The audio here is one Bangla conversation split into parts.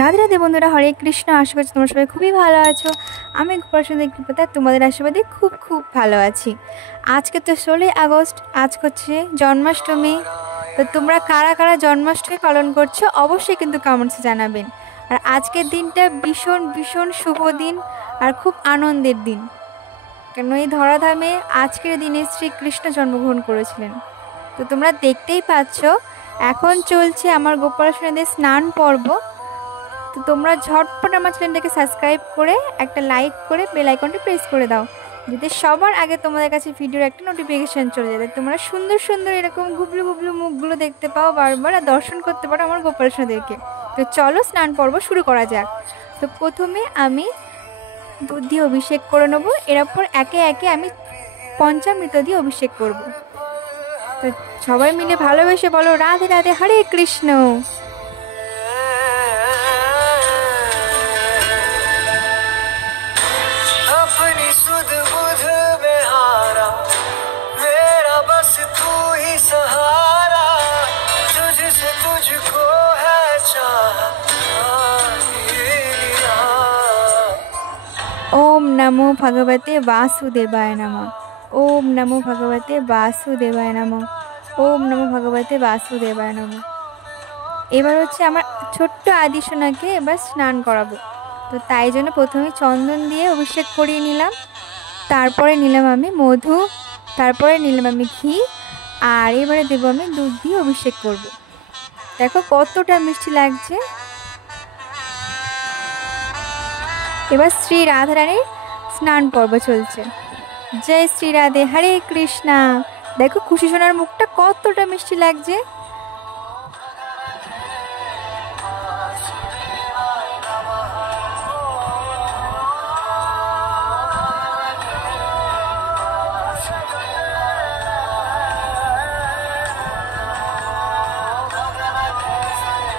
রাধে রাধে বন্ধুরা, হরে কৃষ্ণ। আশা করছি তোমরা সবাই খুবই ভালো আছো। আমি গোপাল সুন্দর কৃপাতে তোমাদের আশীর্বাদে খুব খুব ভালো আছি। আজকে তো 16 আগস্ট, আজ হচ্ছে জন্মাষ্টমী। তো তোমরা কারা কারা জন্মাষ্টমী পালন করছো অবশ্যই কিন্তু কমেন্টসে জানাবেন। আর আজকের দিনটা ভীষণ ভীষণ শুভ দিন আর খুব আনন্দের দিন, কেন এই ধরাধামে আজকের দিনে শ্রীকৃষ্ণ জন্মগ্রহণ করেছিলেন। তো তোমরা দেখতেই পাচ্ছ এখন চলছে আমার গোপাল সোনাদের স্নান পর্ব। তো তোমরা ঝটপট আমার চ্যানেলটাকে সাবস্ক্রাইব করে একটা লাইক করে বেল আইকনটি প্রেস করে দাও, যাতে সবার আগে তোমাদের কাছে ভিডিওর একটা নোটিফিকেশান চলে যায়, তোমরা সুন্দর সুন্দর এরকম গুবলু গুবলু মুখগুলো দেখতে পাও বারবার, আর দর্শন করতে পারো আমার গোপাল সোনাদেরকে। তো চলো স্নান পর্ব শুরু করা যাক। তো প্রথমে আমি দুধ দিয়ে অভিষেক করে নেবো, এরপর একে একে আমি পঞ্চামৃত দিয়ে অভিষেক করব। তো সবাই মিলে ভালোবেসে বলো রাধে রাধে, হরে কৃষ্ণ। ओम नमो भगवते वासुदेवाय नमः। ओम नमो भगवते वासुदेवाय नमः। ओम नमो भगवते वासुदेवाय नमः। এবার হচ্ছে আমার ছোট্ট আদি সোনাকে এবার স্নান করাবো। তো তাই জন্য প্রথমে চন্দন দিয়ে অভিষেক করিয়ে নিলাম, তারপরে নিলাম আমি মধু, তারপরে নিলাম আমি ঘি, আর এবারে দেবো আমি দুধ দিয়ে অভিষেক করব। দেখো কতটা মিষ্টি লাগছে। এবার শ্রী রাধারানীর স্নান পর্ব চলছে। জয় শ্রী রাধে, হরে কৃষ্ণা। দেখো খুশি সোনার মুখটা কতটা মিষ্টি লাগছে।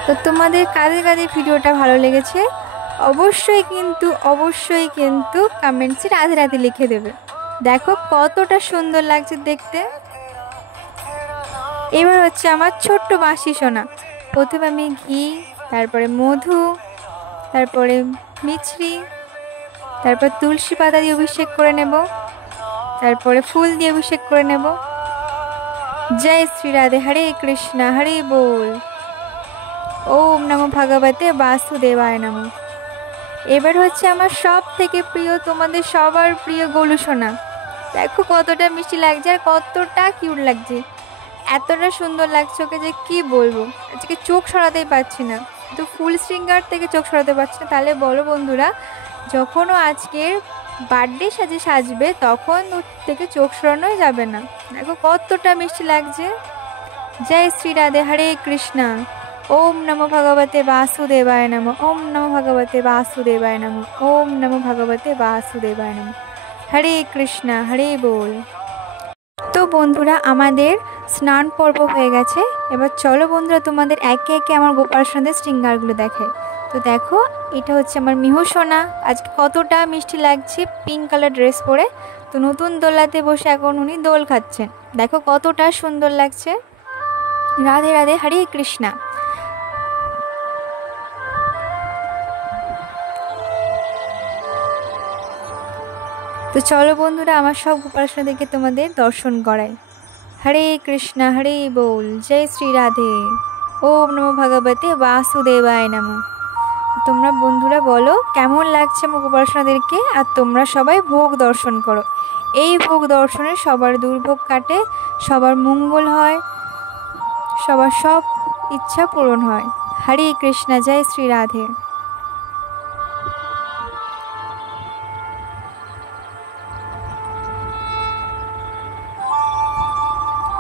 তো তোমাদের কাদের কাদের ভিডিওটা ভালো লেগেছে অবশ্যই কিন্তু কমেন্টসে রাধে রাধে লিখে দেবে। দেখো কতটা সুন্দর লাগছে দেখতে। এবার হচ্ছে আমার ছোট্ট বাঁশি সোনা। প্রথমে আমি ঘি, তারপরে মধু, তারপরে মিছরি, তারপর তুলসী পাতা দিয়ে অভিষেক করে নেব, তারপরে ফুল দিয়ে অভিষেক করে নেব। জয় শ্রী রাধে, হরে কৃষ্ণা, হরে বল। ওম নমো ভগবতে বাসুদেবায় নমঃ। এবার হচ্ছে আমার সব থেকে প্রিয়, তোমাদের সবার প্রিয় গোলু সোনা। দেখো কতটা মিষ্টি লাগছে আর কতটা কিউট লাগছে, এতটা সুন্দর লাগছে ওকে যে কি বলবো। আজকে চোখ সরাতেই পারছি না, তো ফুল শৃঙ্গার থেকে চোখ সরাতে পারছি না। তাহলে বলো বন্ধুরা, যখনও আজকের বার্থডে সাজবে তখন ওর থেকে চোখ সরানোই যাবে না। দেখো কতটা মিষ্টি লাগছে। জয় শ্রী রাধে, হরে কৃষ্ণা। ओम नमो भगवते वासुदेवाय नमः। ओम नमो भगवते वासुदेवाय नमः। ओम नमो भगवते वासुदेवाय नमः। हरे कृष्णा, हरे बोल। তো বন্ধুরা আমাদের স্নান পর্ব হয়ে গেছে। এবার চলো বন্ধুরা তোমাদের একে একে আমার গোপাল সোনাদের শৃঙ্গারগুলো দেখাই। তো দেখো এটা হচ্ছে আমার মিহু সোনা, আজকে কতটা মিষ্টি লাগছে পিঙ্ক কালার ড্রেস পরে। তো নতুন দোলাতে বসে এখন উনি দোল খাচ্ছেন, দেখো কতটা সুন্দর লাগছে। রাধে রাধে, হরে কৃষ্ণা। তো চলো বন্ধুরা আমার সব গোপাল সোনাদেরকে তোমাদের দর্শন করাই। হরে কৃষ্ণা, হরে বল। জয় শ্রী রাধে। ওম নমো ভগবতে বাসুদেবায় নমঃ। তোমরা বন্ধুরা বলো কেমন লাগছে আমার গোপাল সোনাদেরকে, আর তোমরা সবাই ভোগ দর্শন করো। এই ভোগ দর্শনে সবার দুর্ভোগ কাটে, সবার মঙ্গল হয়, সবার সব ইচ্ছা পূরণ হয়। হরে কৃষ্ণা, জয় শ্রী রাধে।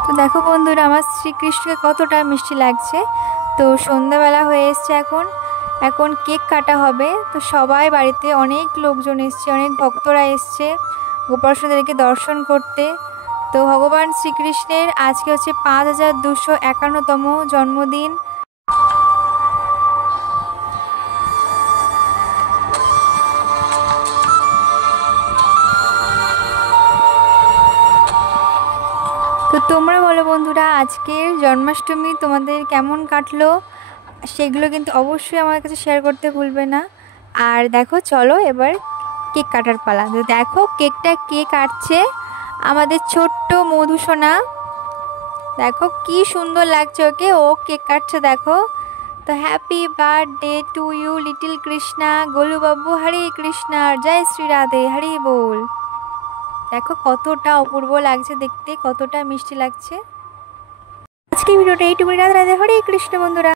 তো দেখো বন্ধুরা আমার শ্রীকৃষ্ণকে কতটা মিষ্টি লাগছে। তো সন্ধ্যাবেলা হয়ে এসছে, এখন কেক কাটা হবে। তো সবাই বাড়িতে অনেক লোকজন এসছে, অনেক ভক্তরা এসছে গোপাল সোনাদেরকে দর্শন করতে। তো ভগবান শ্রীকৃষ্ণের আজকে হচ্ছে 5251তম জন্মদিন। তো তোমরা বলো বন্ধুরা আজকের জন্মাষ্টমী তোমাদের কেমন কাটলো। সেগুলো কিন্তু অবশ্যই আমার কাছে শেয়ার করতে ভুলবে না। আর দেখো চলো এবার কেক কাটার পালা। তো দেখো কেকটা কে কাটছে, আমাদের ছোট্ট মধুসোনা। দেখো কি সুন্দর লাগছে ওকে, ও কেক কাটছে দেখো। তো happy birthday to you little Krishna, Golu বাবু হরে কৃষ্ণা, জয় শ্রী রাধে, হরি বল। দেখো কতটা অপূর্ব লাগছে দেখতে, কতটা মিষ্টি লাগছে। আজকে ভিডিওটা এইটুকুই। রাধে রাধে, হরে কৃষ্ণ বন্ধুরা।